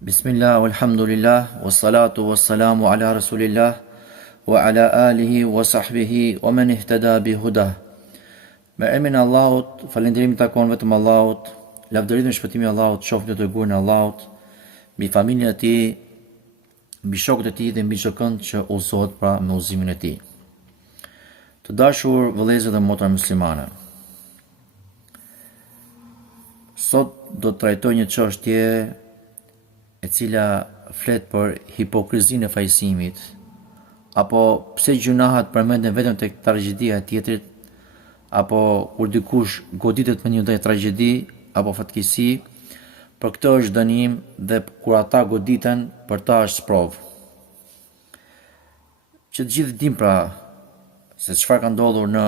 Bismillah, walhamdulillah, wassalatu wassalamu ala rasulillah, wa ala alihi wa sahbihi, wa man ihtada bi hudah. Me emrin e Allahut, falënderimi takon vetëm Allahut, lavdëritë dhe shpëtimi i Allahut qoftë në dërguarin e Allahut, mbi familjen e tij, mbi shokët e tij dhe mbi çdo kënd që udhëzohet pra me udhëzimin e tij. Të dashur vëllezër dhe motra muslimane. Sot do të trajtoj një çështje e cila flet për hipokrizinë e fajësimit, apo pse gjunahat përmenden vetëm tek tragjedia e tjetrit, apo kur dikush goditet me një lloj tragjedi apo fatkeqësi, për këtë është dënim dhe kur ata goditen për ta është sprovë. Që të gjithë dim pra se çfarë ka ndodhur në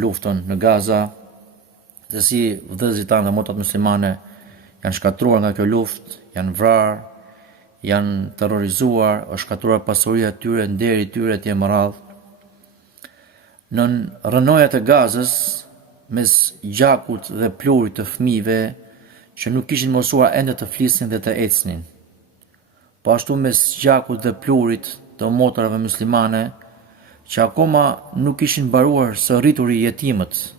luftën në Gaza, se si vëllezërit tanë dhe motrat muslimane janë shkatruar nga kjo luftë, janë vrarë, janë terrorizuar, është shkatruar pasuria e tyre, nderi i tyre etj me radhë. Në rrënojat e Gazës, mes gjakut dhe pluhurit të fëmijëve që nuk kishin mosuar ende të flisnin dhe të ecnin. Po ashtu mes gjakut dhe pluhurit të motrave muslimane që akoma nuk kishin mbaruar së rrituri jetimët.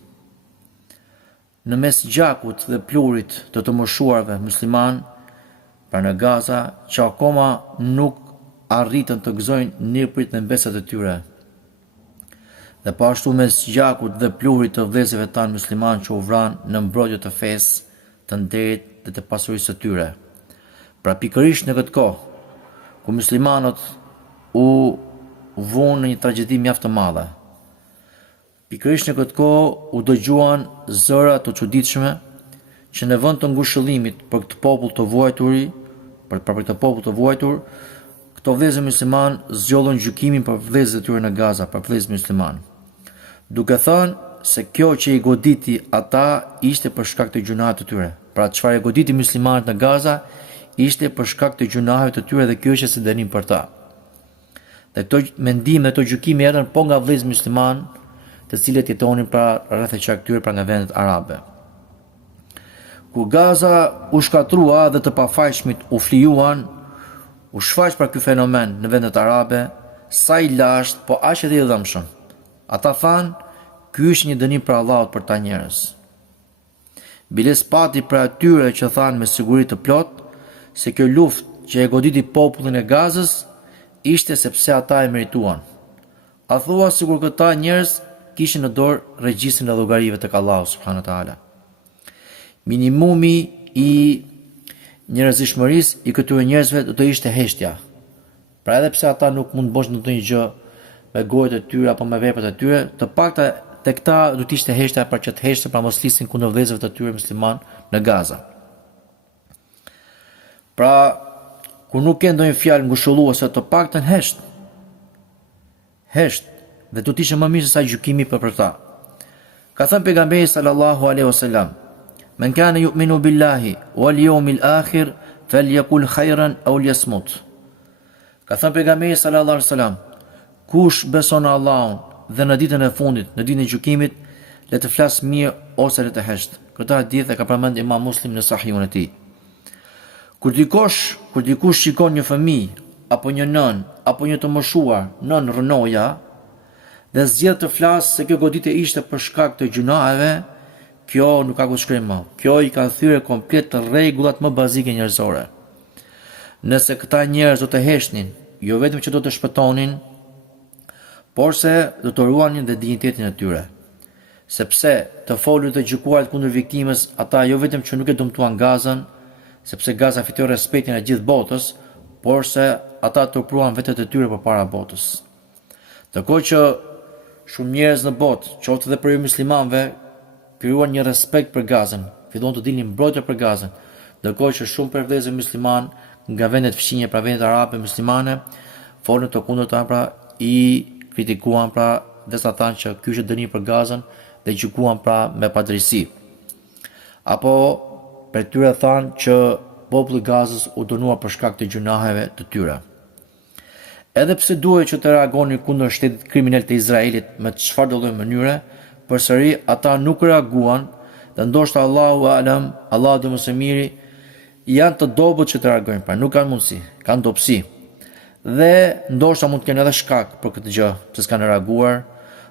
Në mes gjakut dhe pluhurit të moshuarve musliman, pra në Gaza, që akoma nuk arritën të gëzojnë niprit dhe mbesat e tyre. Dhe po ashtu mes gjakut dhe pluhurit të vëllezërve tanë musliman që u vranë në mbrojtje të fesë, të nderit dhe të pasurisë së tyre. Pra pikërisht në këtë kohë, ku muslimanët u vunë në një tragjedi mjaft të madhe. Pikërisht në këtë kohë u dëgjuan zëra të çuditshme që në vend të ngushëllimit për këtë popull të vuajturi, për këtë popull të vuajtur, këto vëllezër musliman zgjollën gjykimin për vëllezërit e tyre në Gaza, për vëllezërit musliman, duke thënë se kjo që i goditi ata ishte për shkak të gjunaheve të tyre. Pra çfarë i goditi muslimanët në Gaza ishte për shkak të gjunaheve të tyre dhe kjo ishte si dënim për ta. Dhe këto mendime, këto gjykime erdhën po nga vëllezërit musliman, të cilët jetonin pra rreth e këtyre pra nga vendet arabe. Kur Gaza u shkatrua dhe të pafajshmit u flijuan, u shfaq pra ky fenomen në vendet arabe, sa i lashtë, po aq edhe i dhëmshëm. Ata thanë, ky është një dënim për Allahut për ta njerëz. Biles pati për atyre që thanë me siguri të plot se kjo luftë që e goditi popullin e Gazës ishte sepse ata e merituan. A thua sikur këta njerëz kishin në dorë regjistrin e llogarive tek Allahu subhanahu wa taala. Minimumi i njerëzishmërisë i këtyre njerëzve do të ishte heshtja. Pra edhe pse ata nuk mund të bëjnë ndonjë gjë me gojët e tyre apo me veprat e tyre, të pakta tek ta do të ishte heshtja për që të heshtën pra mos flisin kundër vëllezërve të tyre musliman në Gaza. Pra kur nuk ke ndonjë fjalë ngushëlluese, të paktën hesht. Dhe do të ishte më mirë se sa gjykimi për ta. Ka thënë pejgamberi sallallahu alaihi wasallam: "Men kana yu'minu billahi wal yawmil akhir falyakul khayran aw liyasmut." Ka thënë pejgamberi sallallahu alaihi wasallam: "Kush beson në Allahun dhe në ditën e fundit, në ditën e gjykimit, le të flasë mirë ose le të hesht." Këtë hadith e ka përmendur Imam Muslim në Sahihun e tij. Kur dikush shikon një fëmijë apo një nën apo një të moshuar nën rrënoja dhe zgjedh të flasë se kjo goditje ishte për shkak të gjunaheve, kjo nuk ka ku të shkojë më. Kjo i ka thyrë komplet të rregullat më bazike njerëzore. Nëse këta njerëz do të heshnin, jo vetëm që do të shpëtonin, por se do të ruanin dhe dinjitetin e tyre. Sepse të folur të gjykuarit kundër viktimës, ata jo vetëm që nuk e dëmtuan Gazën, sepse Gaza fitoi respektin e gjithë botës, por se ata turpruan vetët e tyre përpara botës. Ndërkohë që shumë njerëz në botë, qoftë edhe për ju muslimanëve, krijuan një respekt për Gazën, fillon të dilnin mbrojtje për Gazën, ndërkohë që shumë për vëllezër musliman nga vendet fqinje, pra vendet arabe muslimane, folën të kundërta pra i kritikuan pra dhe sa thanë që ky është dënim për Gazën dhe gjykuan pra me padrejsi. Apo për tyre thanë që populli i Gazës u dënua për shkak të gjunaheve të tyre. Edhe pse duhet që të reagonin kundër shtetit kriminal të Izraelit me çfarëdo lloj mënyre, përsëri ata nuk reaguan dhe ndoshta Allahu alem, Allah dhe më së miri, janë të dobët që të reagojnë, pra nuk kanë mundësi, kanë dobësi. Dhe ndoshta mund të kenë edhe shkak për këtë gjë, pse s'kanë reaguar,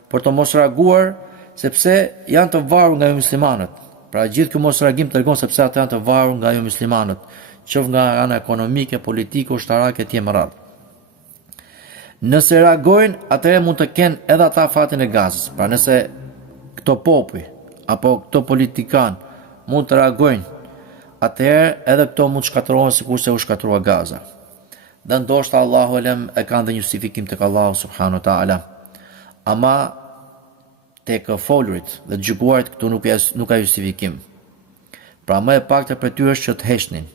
për të mos reaguar sepse janë të varur nga jo muslimanët. Pra gjithë ky mos reagim tregon sepse ata janë të varur nga jo muslimanët, qoftë nga ana ekonomike, politike, ushtarake etj. Me radhë. Nëse reagojnë, atëherë mund të kenë edhe ata fatin e Gazës. Pra nëse këto popull apo këto politikan mund të reagojnë, atëherë edhe këto mund të shkatërrohen sikurse u shkatërrua Gaza. Dhe ndoshta Allahu elem e kanë dhe një justifikim tek Allahu subhanahu wa taala. Ama tek folurit dhe gjykuarit këtu nuk ka justifikim. Pra më e pakta për tyre është që të heshnin.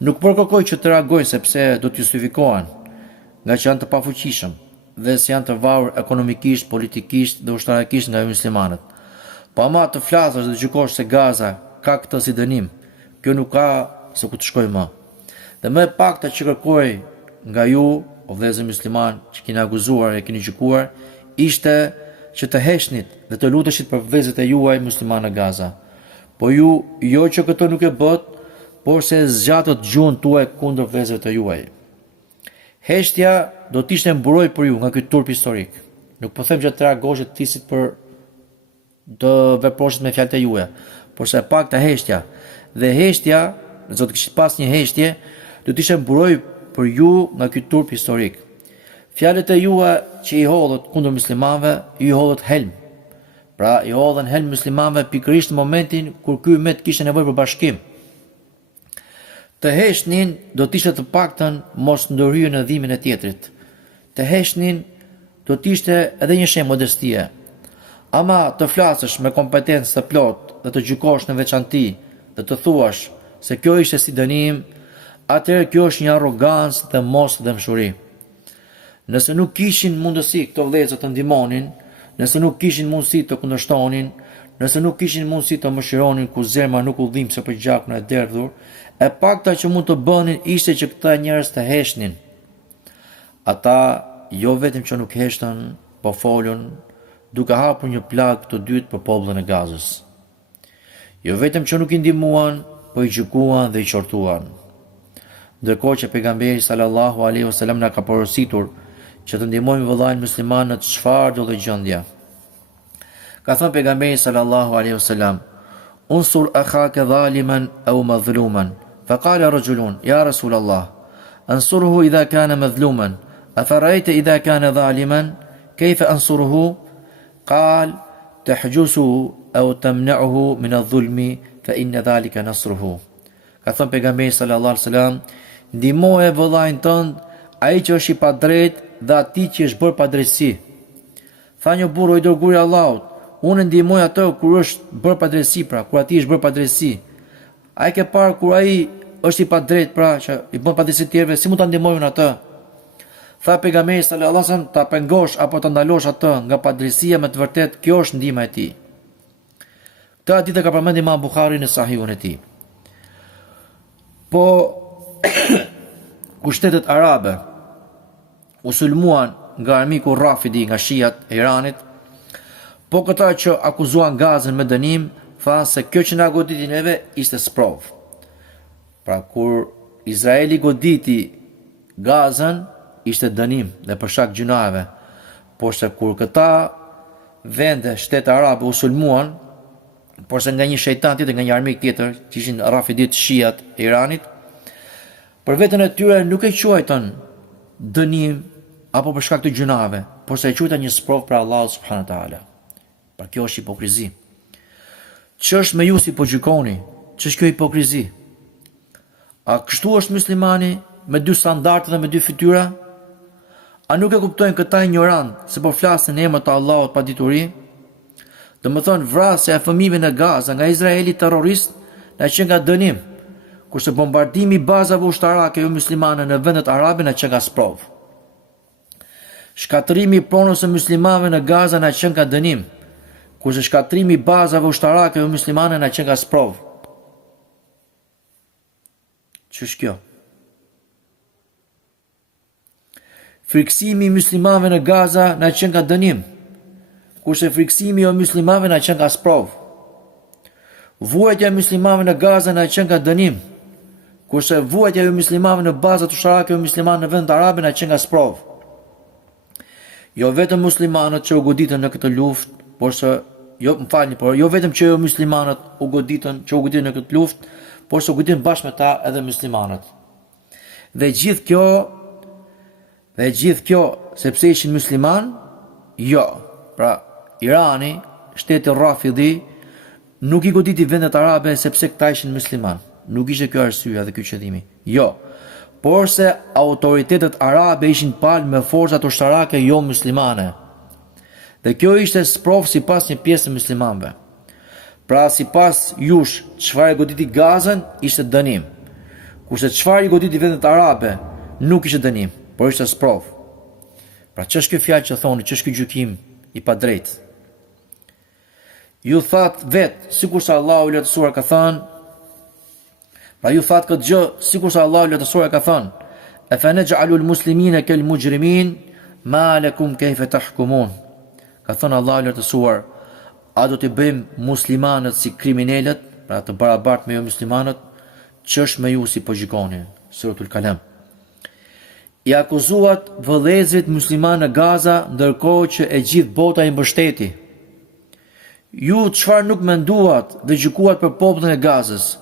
Nuk përkërkoj që të reagojnë sepse do të justifikohen, nga që janë të pafuqishëm dhe se janë të varur ekonomikisht, politikisht dhe ushtarakisht nga muslimanët. Po ama të flasësh dhe gjykosh se Gaza ka këtë si dënim, kjo nuk ka se ku të shkoj më. Dhe më e pakta që kërkoj nga ju, o vëllezër musliman që keni akuzuar e keni gjykuar, ishte që të heshnit dhe të luteshit për vëllezërit e juaj musliman në Gaza. Po ju, jo që këto nuk e bët, por se zgjatët gjuhën tuaj kundër vëllezërve të juaj. Heshtja do të ishte mburoj për ju nga ky turp historik. Nuk po them që të reagoshit të fisit për të veproshit me fjalët e juaja, por se pak të heshtja. Dhe heshtja, nëse do të kishit pas një heshtje, do të ishte mburoj për ju nga ky turp historik. Fjalët e juaja që i hodhët kundër muslimanëve, i hodhët helm. Pra i hodhën helm muslimanëve pikërisht në momentin kur ky ummet kishte nevojë për bashkim. Të heshnin do të ishte të paktën mos ndërhyrje në dhimbjen e tjetrit. Të heshnin do të ishte edhe një shenjë modestie. Ama të flasësh me kompetencë të plotë dhe të gjykosh në veçanti dhe të thuash se kjo ishte si dënim, atëherë kjo është një arrogancë dhe mos dëmshuri. Nëse nuk kishin mundësi këto vëllezër të ndihmonin, nëse nuk kishin mundësi të kundërshtonin, nëse nuk kishin mundësi të mëshironin ku zemra nuk u dhimbse për gjakun e derdhur, e pakta që mund të bënin ishte që këta njerëz të heshnin. Ata jo vetëm që nuk heshtën, po folën, duke hapur një plagë të dytë për popullin e Gazës. Jo vetëm që nuk i ndihmuan, po i gjykuan dhe i qortuan. Ndërkohë që pejgamberi sallallahu alaihi wasallam na ka porositur që të ndihmojmë vëllain musliman në çfarëdo lloj gjendje. Ka thënë pejgamberi sallallahu alaihi wasallam: "Unsur akhaka zaliman aw madhluman." فقال رجل يا رسول الله أنصره إذا كان مظلوما أفرأيت إذا كان ظالما كيف أنصره قال تحجسه أو تمنعه من الظلم فإن ذلك نصره. Ka thënë pejgamberi sallallahu alaihi wasallam, ndihmoje vëllain tënd ai që është i padrejtë dhe atij që është bërë padrejtësi. Tha një burr i dërguari i Allahut, unë ndihmoj atë kur është bërë padrejtësi, pra kur atij është bërë padrejtësi. Ai ke parë kur ai është i padrejtë, pra që i bën padrejtësi të tjerëve, si mund ta ndihmojnë atë? Tha pejgamberi sallallahu alaihi wasallam, ta pengosh apo ta ndalosh atë nga padrejtësia me të vërtetë, kjo është ndihma e tij. Këtë hadith e ka përmendur Imam Buhari në Sahihun e tij. Po kushtetet arabe u sulmuan nga armiku Rafidi nga shiat e Iranit, po këta që akuzuan Gazën me dënim, thanë se kjo që na goditi neve ishte sprov. Pra kur Izraeli goditi Gazën, ishte dënim dhe për shkak gjunave. Por se kur këta vende, shtete arabe u sulmuan, por se nga një shejtan tjetër, nga një armik tjetër, që ishin Rafidit shiat e Iranit, për veten e tyre nuk e quajtën dënim apo për shkak të gjunave, por se e quajtën një sprov për Allah subhanahu wa taala. Pra kjo është hipokrizi. Ç'është me ju si po gjykoni? Ç'është kjo hipokrizi? A kështu është muslimani me dy standarde dhe me dy fytyra? A nuk e kuptojnë këta ignorant se po flasin në emër të Allahut pa dituri? Domethënë vrasja e fëmijëve në Gaza nga Izraeli terrorist na qen nga dënim, kurse bombardimi i bazave ushtarake jo muslimane në vendet arabe na qen nga sprov. Shkatërimi i pronës së muslimanëve në Gaza na qen nga dënim, kurse shkatrimi i bazave ushtarake jo muslimane na qen nga sprov. Ç'është kjo? Friksimi i muslimanëve në Gaza na qen nga dënim, kurse friksimi jo muslimanëve na qen nga sprov. Vuajtja e muslimanëve në Gaza na qen nga dënim, kurse vuajtja e muslimanëve në bazat ushtarake e muslimanëve në vend arabe na që nga sprov. Jo vetëm muslimanët që u goditën në këtë luftë, por jo vetëm që muslimanët u goditën në këtë luftë, por se u goditën bashkë me ta edhe muslimanët. Dhe gjithë kjo sepse ishin musliman, jo. Pra Irani, shteti Rafidhi, nuk i goditi vendet arabe sepse këta ishin musliman. Nuk ishte kjo arsyeja dhe ky qëllimi. Jo. Por se autoritetet arabe ishin palë me forcat ushtarake jo muslimane. Dhe kjo ishte sprov sipas një pjesë të muslimanëve. Pra sipas jush, çfarë e goditi Gazën ishte dënim. Kurse çfarë i goditi vendet arabe nuk ishte dënim, por ishte sprov. Pra ç'është kjo fjalë që thoni, ç'është ky gjykim i padrejtë? Ju that vetë, sikur se Allahu i Lartësuar ka thënë, pra ju that këtë gjë, sikur se Allahu i Lartësuar ka thënë, e fa naj'alul muslimina kal mujrimin, ma lakum kayfa tahkumun. Ka thënë Allahu i Lartësuar, a do t'i bëjmë muslimanët si kriminalët, pra të barabartë me jo muslimanët, ç'është me ju si po gjikoni, Suratul Kalam. I akuzuat vëllezërit muslimanë në Gaza, ndërkohë që e gjithë bota i mbështeti. Ju çfarë nuk menduat dhe gjykuat për popullin e Gazës,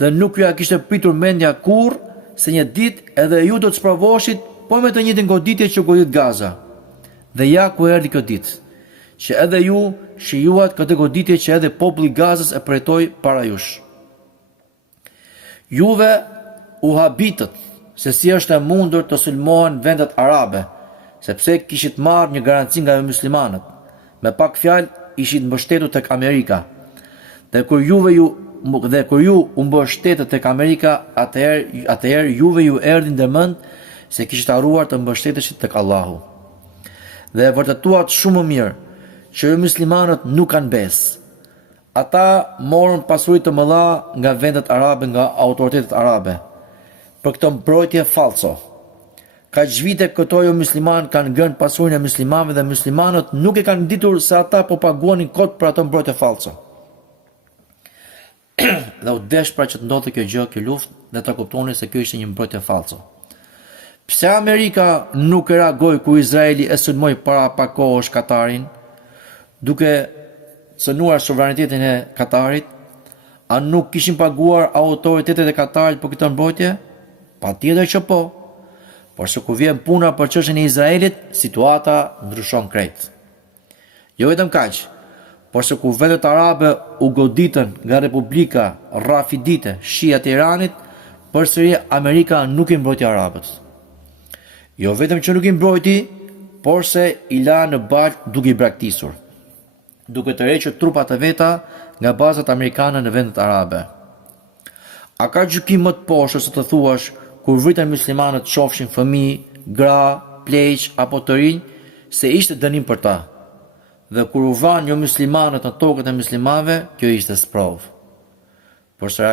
dhe nuk ju a kishte pritur mendja kurrë se një ditë edhe ju do të spravoshit po me të njëjtën goditje që godit Gaza. Dhe ja ku erdhi kjo ditë, që edhe ju shijuat këtë goditje që edhe populli i Gazës e përjetoi para jush. Juve u habitët se si është e mundur të sulmohen vendet arabe, sepse kishit marrë një garanci nga muslimanët. Me pak fjalë ishit mbështetur tek Amerika. Dhe kur ju u mbështetët tek Amerika, atëherë juve ju erdhi ndërmend se kishit harruar të mbështeteshit tek Allahu. Dhe e vërtetuat shumë më mirë që ju muslimanët nuk kanë besë. Ata morën pasuri të mëdha nga vendet arabe, nga autoritetet arabe, për këtë mbrojtje falso. Kaq vite këto jo muslimanë kanë ngënë pasurinë e muslimanëve dhe muslimanët nuk e kanë ditur se ata po paguanin kot për atë mbrojtje falso. Dhe u desh pra që të ndodhte kjo gjë, kjo luftë, dhe ta kuptoni se kjo ishte një mbrojtje falso. Pse Amerika nuk e reagoi kur Izraeli e sulmoi para pak kohësh Katarin, duke cënuar sovranitetin e Katarit? A nuk kishin paguar autoritetet e Katarit për këtë mbrojtje? Patjetër që po. Por se kur vjen puna për çështjen e Izraelit, situata ndryshon krejt. Jo vetëm kaq, por se kur vendet arabe u goditën nga Republika Rafidite, Shia të Iranit, përsëri Amerika nuk i mbrojti arabët. Jo vetëm që nuk i mbrojti, por se i la në balë duke i braktisur, duke të rrequr trupat e veta nga bazat amerikane në vendet arabe. A ka gjykim më të poshtë se të thuash kur vritën muslimanët qofshin fëmijë, gra, pleq apo të rinj, se ishte dënim për ta. Dhe kur u vanë jo muslimanët në tokët e muslimanëve, kjo ishte sprov. Por së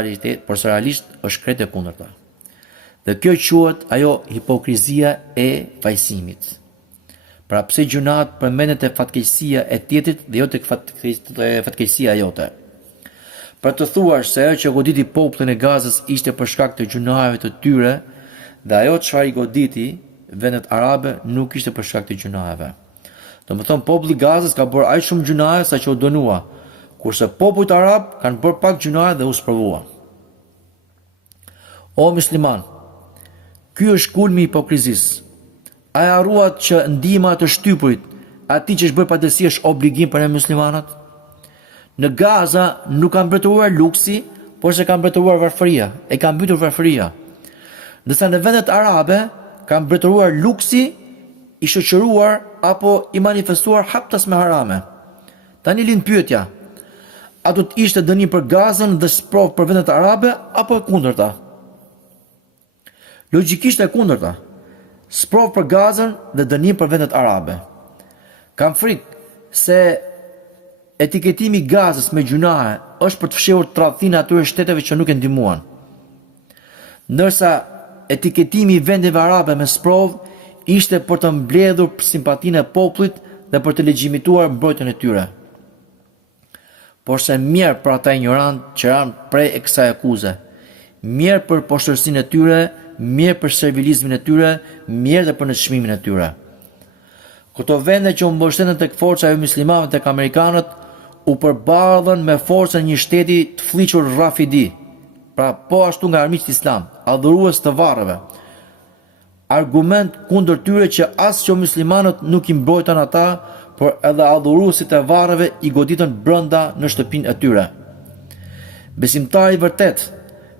realisht është krejt e kundërta. Dhe kjo quhet ajo hipokrizia e vajsimit. Pra pse gjunat përmendet e fatkeqësia e tjetrit dhe jo tek fatkeqësia jote. Për të thuar se ajo që goditi popullin e Gazës ishte për shkak të gjunave të tyre, dhe ajo çfarë i goditi vendet arabe nuk ishte për shkak të gjunave. Domethënë populli i Gazës ka bërë aq shumë gjunave sa që u dënua, kurse popujt arab kanë bërë pak gjunave dhe u sprovua. O musliman, ky është kulmi i hipokrizisë. A e harruat që ndihma të shtypurit, atij që është bërë padrejti është obligim për ne muslimanët? Në Gaza nuk kanë mbretëruar luksi, por se kanë mbretëruar varfëria, e kanë mbytur varfëria. Ndërsa në vendet arabe kanë mbretëruar luksi, i shoqëruar apo i manifestuar haptas me harame. Tani lind pyetja: a do të ishte dënim për Gazën dhe sprov për vendet arabe apo e kundërta? Logjikisht e kundërta. Sprov për Gazën dhe dënim për vendet arabe. Kam frikë se etiketimi i Gazës me gjunahe është për të fshehur tradhtinë atyre shteteve që nuk e ndihmuan. Ndërsa etiketimi i vendeve arabe me sprov ishte për të mbledhur simpatinë e popullit dhe për të legjimituar mbrojtjen e tyre. Por se mirë për ata ignorant që ranë prej e kësaj akuze. mirë për poshtërsinë e tyre, mirë për servilizmin e tyre, mirë dhe për në çmimin e tyre. Këto vende që u mbështetën tek forca e muslimanëve tek amerikanët u përballën me forcën një shteti të fliqur Rafidi, pra po ashtu nga armiqtë islam, adhurues të varreve. Argument kundër tyre që as që muslimanët nuk i mbrojtën ata, por edhe adhuruesit e varreve i goditën brenda në shtëpinë e tyre. Besimtari vërtet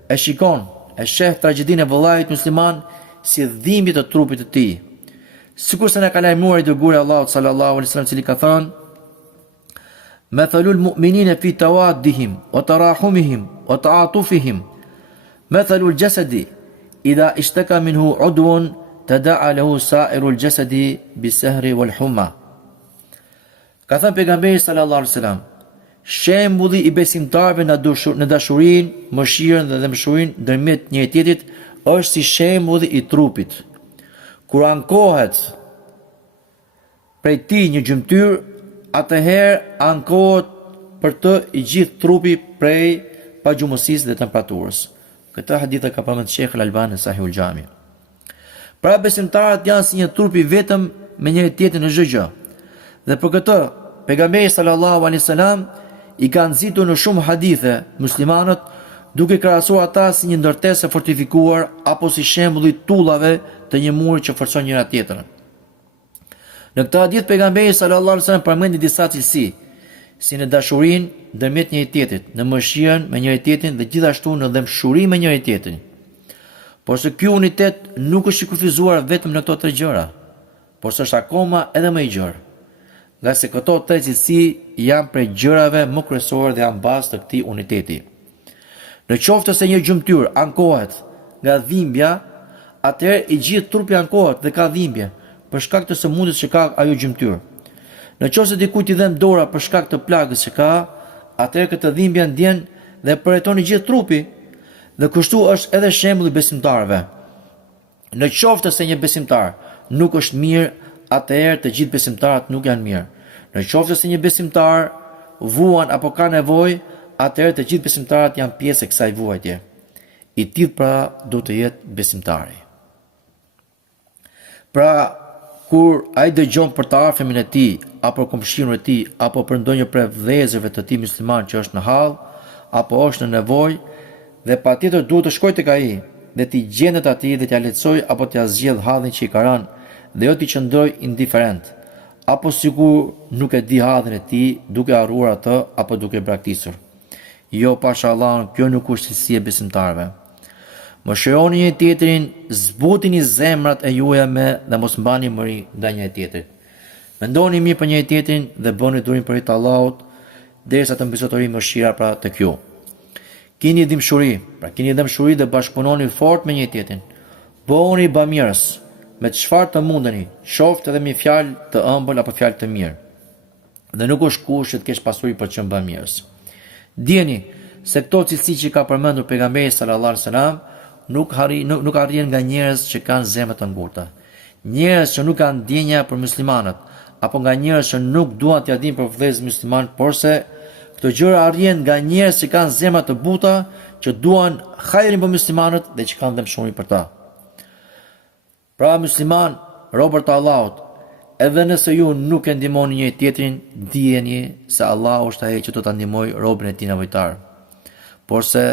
e shikon, e sheh tragjedinë e vëllait musliman si dhimbje të trupit të tij. Sikur se na ka lajmëruar i dërguari Allahut sallallahu alaihi wasallam, cili ka thënë: "Mathalul mu'minina fi tawaddihim wa tarahumihim wa ta'atufihim, mathalul jasadi idha ishtaka minhu 'udwun tada'a lahu sa'irul jasadi bis-sahri wal humma." Ka thënë pejgamberi sallallahu alaihi wasallam, shembulli i besimtarëve në dashurinë, mëshirën dhe dëmshurinë ndërmjet njëri tjetrit është si shembulli i trupit. Kur ankohet prej tij një gjymtyr, atëherë ankohet për të i gjithë trupi prej pagjumësisë dhe temperaturës. Këtë hadith e ka përmendur Sheikh Al-Albani në Sahihul Jami. Pra besimtarët janë si një trup i vetëm me njëri tjetrin në çdo gjë. Dhe për këtë, pejgamberi sallallahu alaihi wasallam i ka nxitur në shumë hadithe muslimanët, duke krahasuar ata si një ndërtesë e fortifikuar apo si shembulli i tullave të një muri që forcon njëra tjetrën. Në këtë hadith pejgamberi sallallahu alaihi wasallam përmendi disa cilësi, si në dashurinë ndërmjet njëri tjetrit, në mëshirën me njëri tjetrin dhe gjithashtu në dëmshuri me njëri tjetrin. Por se ky unitet nuk është i kufizuar vetëm në këto tre gjëra, por s'është akoma edhe më i gjerë, nga se këto tre cilësi janë prej gjërave më kryesore dhe janë bazë të këtij uniteti. Në qoftë se një gjymtyr ankohet nga dhimbja, atëherë i gjithë trupi ankohet dhe ka dhimbje për shkak të sëmundjes që ka ajo gjymtyr. Në qoftë se dikujt i dhem dora për shkak të plagës që ka, atëherë këtë dhimbje ndjen dhe përjeton i gjithë trupi, dhe kështu është edhe shembulli i besimtarëve. Në qoftë se një besimtar nuk është mirë, atëherë të gjithë besimtarët nuk janë mirë. Në qoftë se një besimtar vuan apo ka nevojë, atëherë të gjithë besimtarët janë pjesë e kësaj vuajtje. I tillë pra do të jetë besimtari. Pra, kur ai dëgjon për të afërmin e tij, apo komshinun e tij, apo për ndonjë prej vëllezërve të tij musliman që është në hall, apo është në nevojë, dhe patjetër duhet të shkojë tek ai dhe t'i gjendet atij dhe t'ia lehtësoj apo t'ia zgjidh hallin që i ka rënë, dhe jo t'i qëndroj indiferent, apo sikur nuk e di hallin e tij, duke harruar atë apo duke braktisur. Jo, pasha Allahun, kjo nuk është cilësi e besimtarëve. Mëshironi një tjetrin, zbutini zemrat e juaja me dhe mos mbani mëri ndaj njëri tjetrit. Mendoni mirë për njëri tjetrin dhe bëni durim për hir të Allahut, derisa të mbështetoni mëshira pra tek ju. Keni dëmshuri dhe bashkëpunoni fort me njëri tjetrin. Bëhuni bamirës, me çfarë të mundeni, qoftë edhe me fjalë të ëmbël apo fjalë të mirë. Dhe nuk është kusht që të kesh pasuri për të qenë bamirës. Dijeni se këto cilësi që ka përmendur pejgamberi sallallahu alajhi wasallam nuk arrin nga njerëz që kanë zemra të ngurta. Njerëz që nuk kanë ndjenja për muslimanët, apo nga njerëz që nuk duan t'ia dinë për vëllezërit musliman, porse këto gjëra arrin nga njerëz që kanë zemra të buta, që duan hajrin për muslimanët dhe që kanë dëmshuri për ta. Pra musliman, robër të Allahut, edhe nëse ju nuk e ndihmoni njëri tjetrin, dijeni se Allahu është ai që do ta ndihmojë robën e tij nevojtar. Porse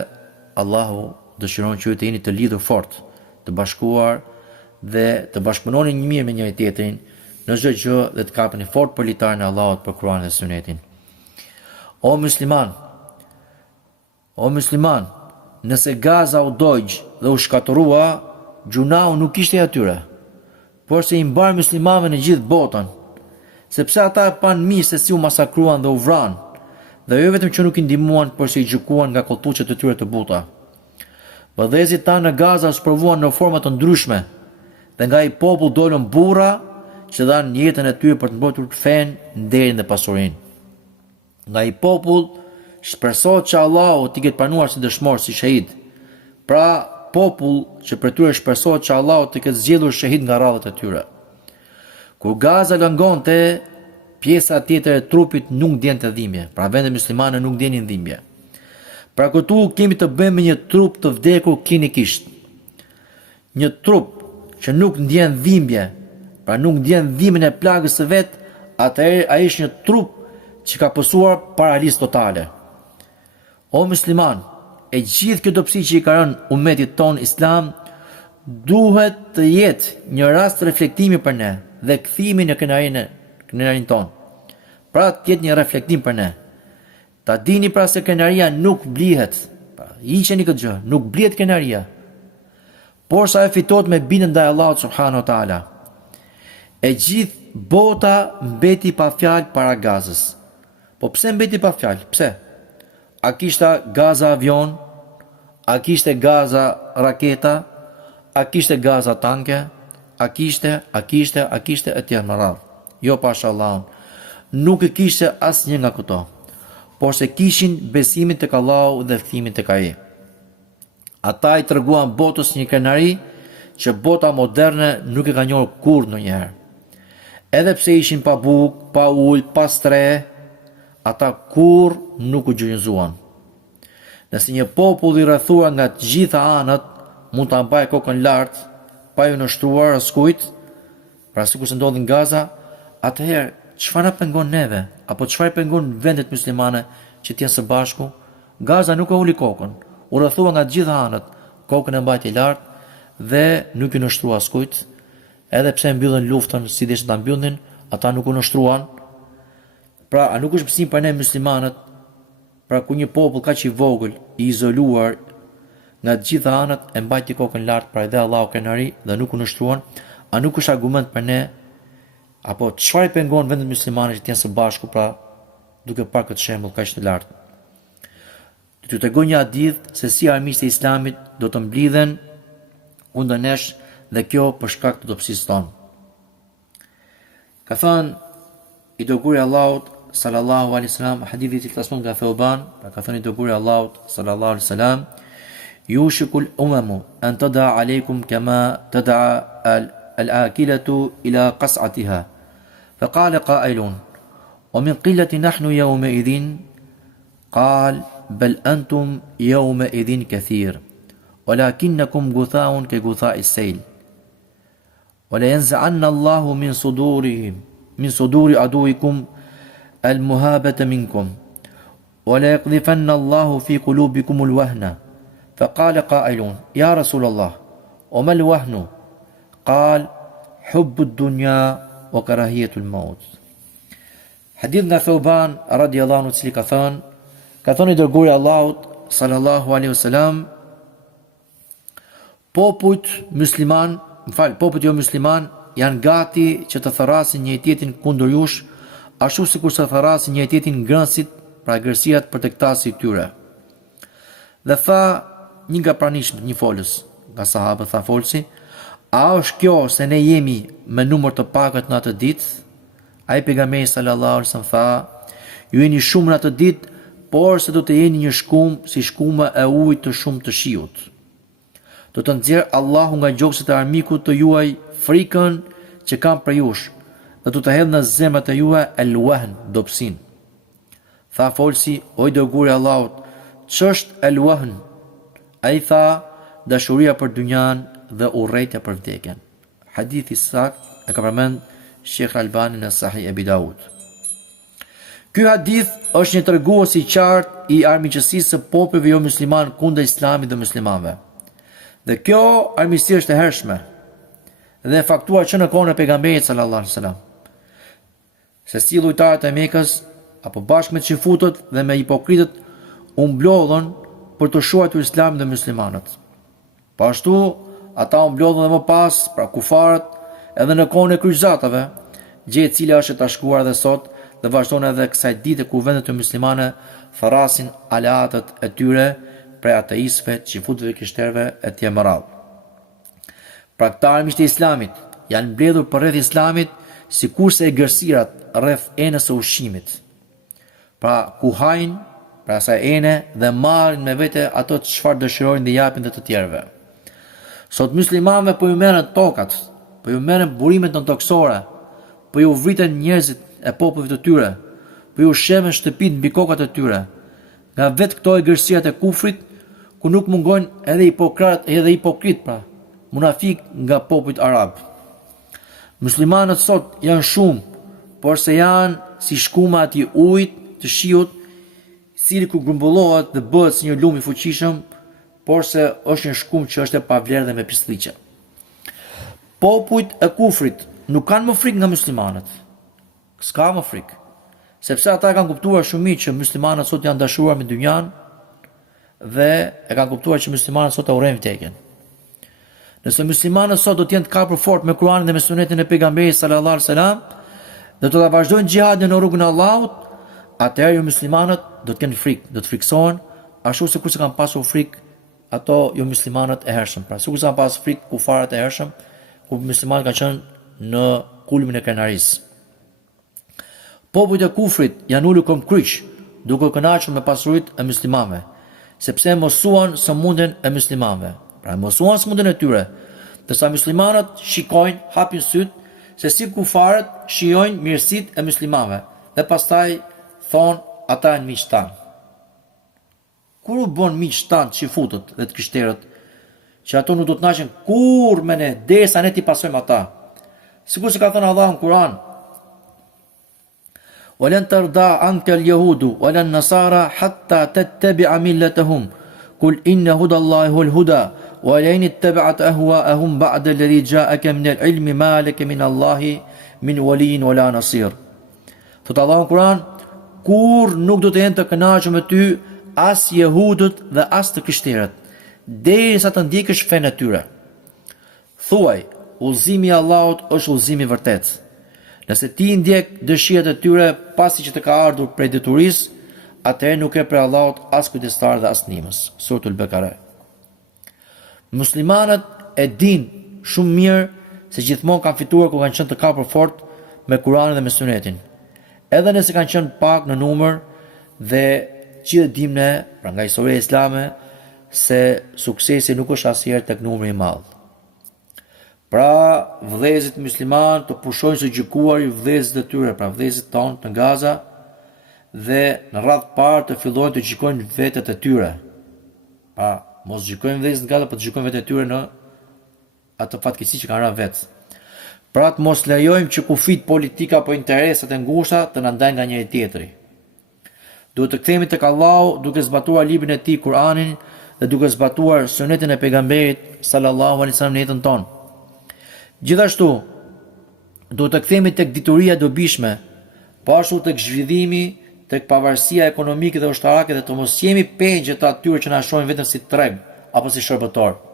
Allahu dëshiron që ju të jeni të lidhur fort, të bashkuar dhe të bashkëpunoni një mirë me njëri tjetrin në çdo gjë dhe të kapeni fort për litarin e Allahut për Kur'anin dhe Sunetin. O musliman, nëse Gaza u dojgjë dhe u shkatërua, gjunau nuk ishte atyre, por se i mbar muslimanëve në gjithë botën, sepse ata e pan mirë se si u masakruan dhe u vran, dhe jo vetëm që nuk i ndihmuan, por se i gjykuan nga koltuçet e tyre të buta. Vëllezërit tanë në Gaza u sprovuan në forma të ndryshme, dhe nga i popull dolën burra që dhanë jetën e tyre për të mbrojtur fenë, nderin dhe pasurinë. Nga i popull shpresohet që Allahu t'i ketë pranuar si dëshmor, si shahid. Pra, popull që për tyre shpresohet që Allahu t'i ketë zgjedhur shahid nga radhët e tyre. Kur Gaza lëngonte, pjesa tjetër e trupit nuk ndjente dhimbje, pra vendet muslimane nuk ndjenin dhimbje. Pra këtu kemi të bëjmë me një trup të vdekur klinikisht. Një trup që nuk ndjen dhimbje, pra nuk ndjen dhimbjen e plagës së vet, atëherë ai është një trup që ka pësuar paralizë totale. O musliman, e gjithë kjo dobësi që i ka rënë umetit ton islam, duhet të jetë një rast reflektimi për ne dhe kthimi në kënaqërinë ton. Pra të jetë një reflektim për ne. Ta dini pra se kënaqëria nuk blihet. Pra, hiqeni këtë gjë, nuk blihet kënaqëria. Por sa e fitohet me bindjen ndaj Allahut subhanahu wa taala. E gjithë bota mbeti pa fjalë para Gazës. Po pse mbeti pa fjalë? Pse? A kishte Gaza avion? A kishte Gaza raketa? A kishte Gaza tanke? A kishte etj. Më radh. Jo pashallahu. Nuk e kishte asnjë nga këto. Por se kishin besimin tek Allahu dhe kthimin tek Ai. Ata i treguan botës një kënaqëri që bota moderne nuk e ka njohur kurrë ndonjëherë. Edhe pse ishin pa bukë, pa ujë, pa stre, ata kurrë nuk u gjunjëzuan. Nëse një popull i rrethuar nga të gjitha anët mund ta mbajë kokën lart, pa ju nështruar askujt, pra sikur se ndodhi në Gaza, atëherë çfarë na pengon neve, apo çfarë pengon vendet muslimane që të jenë së bashku? Gaza nuk e uli kokën, u rrethua nga të gjitha anët, kokën e mbajti lart dhe nuk i nështrua askujt. Edhe pse mbyllën luftën si deshin ta mbyllnin, ata nuk u nështruan. Pra, a nuk është besim për ne muslimanët, pra ku një popull kaq i vogël, i izoluar nga të gjitha anët, e mbajti kokën lart pra edhe Allahu kënaqëri dhe nuk u nështruan, a nuk është argument për ne? Apo çfarë pengon vendet muslimane që të jenë së bashku, pra duke parë këtë shembull kaq të lartë? Do t'ju tregoj një hadith se si armiqtë e Islamit do të mblidhen kundër nesh dhe kjo për shkak të dobësisë tonë. Ka thënë i dërguari i Allahut sallallahu alaihi wasallam, hadithi i transmetuar nga Thauban, pra ka thënë i dërguari i Allahut sallallahu alaihi wasallam, yushikul umamu an tada alaykum kama tada al-akilatu ila qas'atiha. فقال قائل ومن قلة نحن يومئذ قال بل أنتم يومئذ كثير ولكنكم غثاء كغثاء السيل ولينزعن الله من صدور عدوكم المهابة منكم وليقذفن الله في قلوبكم الوهن. فقال قائل يا رسول الله وما الوهن؟ قال حب الدنيا وكراهية الموت. Hadith nga Thauban radiallahu anhu, cili ka thënë i dërguari i Allahut sallallahu alaihi wasallam, popujt jo musliman janë gati që të tharasin një tjetrin kundër jush, ashtu sikur se tharasin një tjetrin ngrënësit, pra agërsiat për të këtasi tyre. Dhe tha një nga pranishmët, një folës nga sahabët, tha folësi, a është kjo se ne jemi me numër të pakët në atë ditë? Ai pejgamberi sallallahu alaihi wasallam tha, ju jeni shumë në atë ditë, por se do të jeni një shkumë si shkuma e ujit të shumë të shiut. Do të nxjerrë Allahu nga gjoksit e armikut të juaj frikën që kam për jush, dhe do të hedhë në zemrat e juaj el-wahn, dobësin. Tha folsi, o i dërguari i Allahut, ç'është el-wahn? Ai tha, dashuria për dynjan dhe urrejtja për vdekjen. Hadithi sakt e ka përmend Sheikh Albani në Sahih Abi Daud. Ky hadith është një tregues i qartë i armiqësisë së popujve jo musliman kundër Islamit dhe muslimanëve. Dhe kjo armiqësi është e hershme dhe e faktuar që në kohën e pejgamberit sallallahu alaihi wasallam. Se si lujtarët e Mekës apo bashkë me xifutët dhe me hipokritët u mblodhën për të shuajtur Islamin dhe muslimanët. Po ashtu ata u mblodhën edhe më pas pra kufarët edhe në kohën e kryqëzatave, gjë e cila është e tashkuar edhe sot dhe vazhdon edhe kësaj dite ku vendet e muslimane tharasin aleatët e tyre prej ateistëve, xifutëve, krishterëve etj. Më radh. Pra këta armiqtë e Islamit janë mbledhur përreth Islamit sikurse e gërsirat rreth enës së ushqimit. Pra ku hajnë, pra sa ene dhe marrin me vete ato çfarë dëshirojnë dhe japin dhe të tjerëve. Sot muslimanëve po ju merren tokat, po ju merren burimet në toksore, po ju vriten njerëzit e popujve të tyre, po ju shemen shtëpit mbi kokat e tyre, nga vetë këto egërësiat e kufrit, ku nuk mungojnë edhe hipokrit pra, munafik nga popujt arab. Muslimanët sot janë shumë, por se janë si shkuma ati ujit të shiut, cili ku grumbullohet dhe bëhet si një lum i fuqishëm, por se është një shkum që është e pavlerë dhe me pislliqe. Popujt e kufrit nuk kanë më frikë nga muslimanët. S'ka më frikë, sepse ata kanë kuptuar shumë që muslimanët sot janë dashuar me dynjan dhe e kanë kuptuar që muslimanët sot e urrejnë vdekjen. Nëse muslimanët sot do të jenë të kapur fort me Kur'anin dhe me sunetin e pejgamberit sallallahu alaihi wasallam, dhe do ta vazhdojnë xhihadin në rrugën e Allahut, atëherë ju muslimanët do të kenë frikë, do të friksohen, ashtu si kurse kanë pasur frikë ato jo muslimanët e hershëm. Pra, sikur kanë pasur frikë kufarët e hershëm, ku muslimanët kanë qenë në kulmin e krenarisë. Popujt e kufrit janë ulur kom kryq, duke kënaqur me pasuritë e muslimanëve, sepse mosuan sëmundjen e muslimanëve. Pra, mosuan sëmundjen e tyre, ndërsa muslimanët shikojnë, hapin syt, se si kufarët shijojnë mirësitë e muslimanëve dhe pastaj thonë ata janë miq tanë. Kur u bën miq tanë që futët dhe të krishterët, që ato nuk do të naqen kur me ne, derisa ne t'i pasojmë ata. Sikur se ka thënë Allahu në Kur'an: "Walan tarda anka al-yahudu wala an-nasara hatta tattabi'a millatahum. Qul inna hudallahi huwal huda wa la in ittaba'ta ahwa'ahum ba'da alladhi ja'aka min al-'ilmi ma laka min Allahi min waliyin wala nasir." Thot Allahu në Kur'an: kur nuk do të jenë të kënaqur me ty as jehudët dhe as të krishterët, derisa të ndjekësh fenë e tyre. Thuaj, udhëzimi i Allahut është udhëzimi i vërtet. Nëse ti ndjek dëshirat e tyre pasi që të ka ardhur prej deturisë, atëherë nuk e për Allahut as kujdestar dhe as ndihmës. Suratul Bekare. Muslimanët e dinë shumë mirë se gjithmonë kanë fituar kur kanë qenë të kapur fort me Kur'anin dhe me Sunetin. Edhe nëse kanë qenë pak në numër dhe që dim ne, pra nga historia islame, se suksesi nuk është asnjëherë tek numri i madh. Pra, vëllezërit musliman të pushojnë së gjykuar i vëllezërit e tyre, pra vëllezërit tonë në Gaza, dhe në radhë parë të fillojnë të gjykojnë vetët e tyre. Pra, mos gjykojnë vëllezërit në Gaza, por të gjykojnë vetët e tyre në atë fatkeqësi që kanë rënë vetë. Pra, të mos lejojmë që kufit politika apo interesat e ngushta të na ndajnë nga njëri tjetri. Duhet të kthehemi tek Allahu duke zbatuar librin e tij Kur'anin dhe duke zbatuar sunetin e pejgamberit sallallahu alaihi wasallam në jetën tonë. Gjithashtu, duhet të kthehemi tek dituria e dobishme, po ashtu tek zhvillimi, tek pavarësia ekonomike dhe ushtarake dhe të mos jemi pengje të atyre që na shohin vetëm si treg apo si shërbëtor.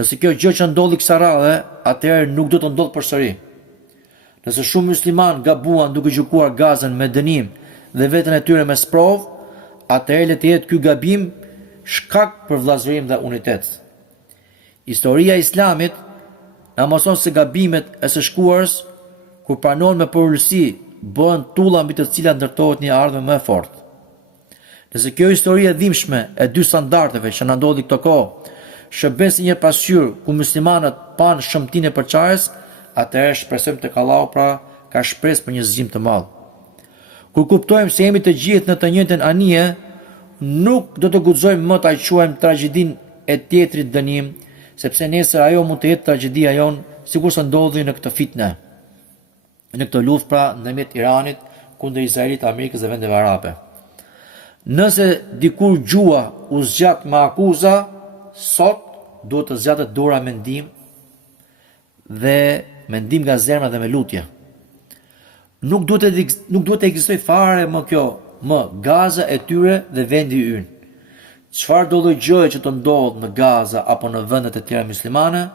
Nëse kjo gjë që ndodhi kësaj radhe, atëherë nuk do të ndodhë përsëri. Nëse shumë musliman gabuan duke gjykuar Gazën me dënim dhe veten e tyre me sprov, atëherë le të jetë ky gabim shkak për vllazërim dhe unitet. Historia e Islamit na mëson se gabimet e së shkuarës, kur pranohen me porulsi, bëhen tulla mbi të cilat ndërtohet një ardhmë më e fortë. Nëse kjo histori e dhimbshme e dy standardeve që na ndodhi këto kohë shërben si një pasqyrë ku muslimanët pan shëmtinë e përçarjes, atëherë shpresojmë tek Allahu pra ka shpresë për një zgjim të madh. Kur kuptojmë se jemi të gjithë në të njëjtën anije, nuk do të guxojmë më ta quajmë tragjedinë e tjetrit dënim, sepse nesër ajo mund të jetë tragjedia jon, sikur se ndodhi në këtë fitnë. Në këtë luftë pra ndërmjet Iranit kundër Izraelit, Amerikës dhe vendeve arabe. Nëse dikur gjua u zgjat me akuza, sot duhet të zgjatet dora me ndihmë dhe me ndihmë nga zemra dhe me lutje. Nuk duhet të ekzistojë fare më kjo, më Gaza e tyre dhe vendi i ynë. Çfarë do lloj gjëje që të ndodhë në Gaza apo në vendet e tjera muslimane,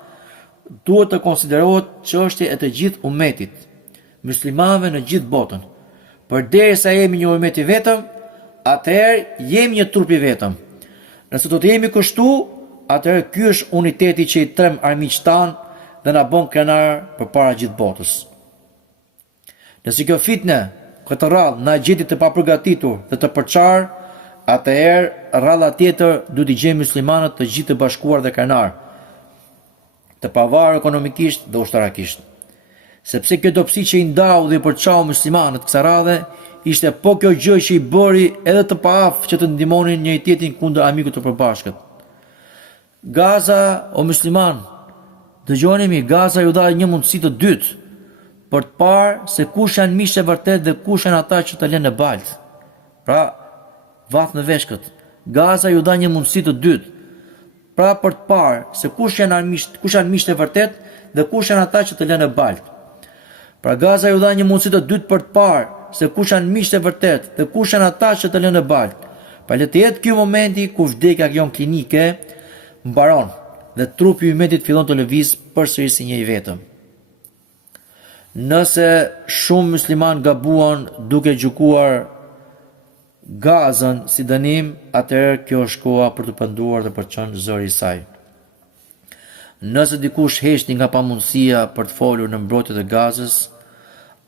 duhet të konsiderohet çështje e të gjithë umetit, muslimanëve në gjithë botën. Përderisa jemi një umet i vetëm, atëherë jemi një trup i vetëm. Nëse do të jemi kështu, atëherë ky është uniteti që i trem armiqtë tanë dhe na bën krenar përpara gjithë botës. Nëse kjo fitnë, këtë radhë na gjeti të papërgatitur dhe të përçar, atëherë rradha tjetër duhet i gjejmë muslimanët të gjithë të bashkuar dhe krenar, të pavarur ekonomikisht dhe ushtarakisht. Sepse kjo dobësi që i ndau dhe i përçau muslimanët kësaj radhe ishte po kjo gjë që i bëri edhe të paaftë që të ndihmonin njëri tjetrin kundër amikut të përbashkët. Gaza, o musliman, dëgjoni mi, Gaza ju dha një mundësi të dytë për të parë se kush janë miqtë e vërtet dhe kush janë ata që të lënë në baltë. Pra, vath në veshkët. Gaza ju dha një mundësi të dytë. Pra për të parë se kush janë miqtë e vërtet dhe kush janë ata që të lënë në baltë. Pra Gaza ju dha një mundësi të dytë për të parë se kush janë miqtë e vërtet dhe kush janë ata që të lënë në baltë. Pra le të jetë ky momenti ku vdekja jon klinike mbaron dhe trupi i umetit fillon të lëviz përsëri si një i vetëm. Nëse shumë musliman gabuan duke gjykuar Gazën si dënim, atëherë kjo është koha për të penduar dhe për të qenë zëri i saj. Nëse dikush heshti nga pamundësia për të folur në mbrojtjen e Gazës,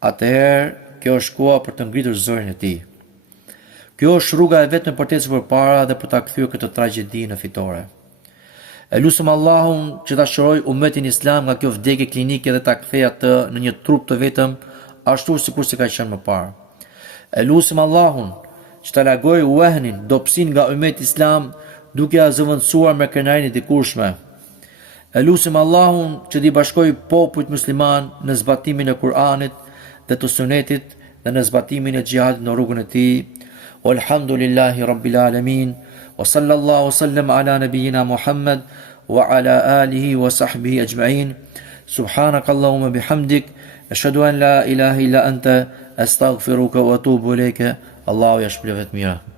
atëherë kjo është koha për të ngritur zërin e tij. Kjo është rruga e vetme për të ecur përpara dhe për ta kthyer këtë tragjedi në fitore. E lutem Allahun që ta shëroj umetin islam nga kjo vdekje klinike dhe ta kthejë atë në një trup të vetëm, ashtu sikur si ka qenë më parë. E lutem Allahun që ta largoj wehnin, dobësinë nga umeti islam, duke ia zëvendësuar me krenarin e dikurshme. E lutem Allahun që t'i bashkoj popujt musliman në zbatimin e Kur'anit dhe të Sunetit dhe në zbatimin e xhihadit në rrugën e tij. Walhamdulillahi rabbil alamin. وصلى الله وسلم على نبينا محمد وعلى آله وصحبه أجمعين سبحانك اللهم بحمدك أشهد أن لا إله إلا أنت أستغفرك وأتوب إليك الله يشبه ميرا